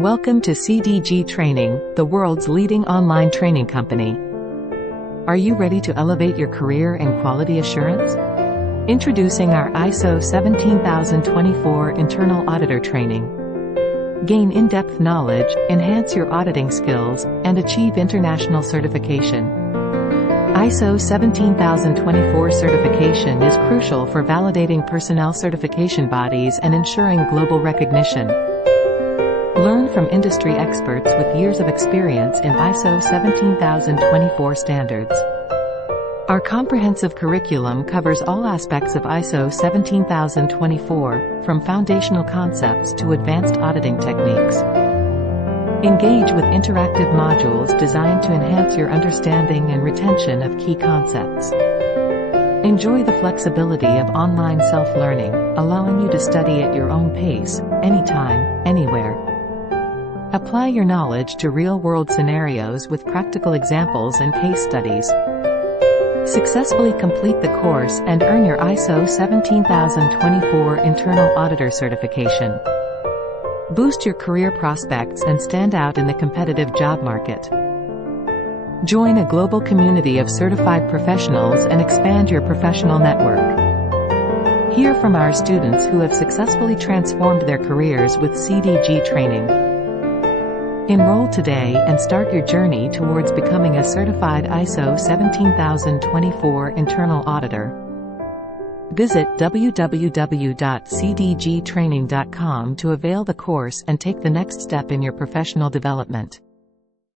Welcome to CDG Training, the world's leading online training company. Are you ready to elevate your career in quality assurance? Introducing our ISO 17024 Internal Auditor Training. Gain in-depth knowledge, enhance your auditing skills, and achieve international certification. ISO 17024 certification is crucial for validating personnel certification bodies and ensuring global recognition. Learn from industry experts with years of experience in ISO 17024 standards. Our comprehensive curriculum covers all aspects of ISO 17024, from foundational concepts to advanced auditing techniques. Engage with interactive modules designed to enhance your understanding and retention of key concepts. Enjoy the flexibility of online self-learning, allowing you to study at your own pace, anytime, anywhere. Apply your knowledge to real-world scenarios with practical examples and case studies. Successfully complete the course and earn your ISO 17024 Internal Auditor certification. Boost your career prospects and stand out in the competitive job market. Join a global community of certified professionals and expand your professional network. Hear from our students who have successfully transformed their careers with CDG Training. Enroll today and start your journey towards becoming a certified ISO 17024 Internal Auditor. Visit www.cdgtraining.com to avail the course and take the next step in your professional development.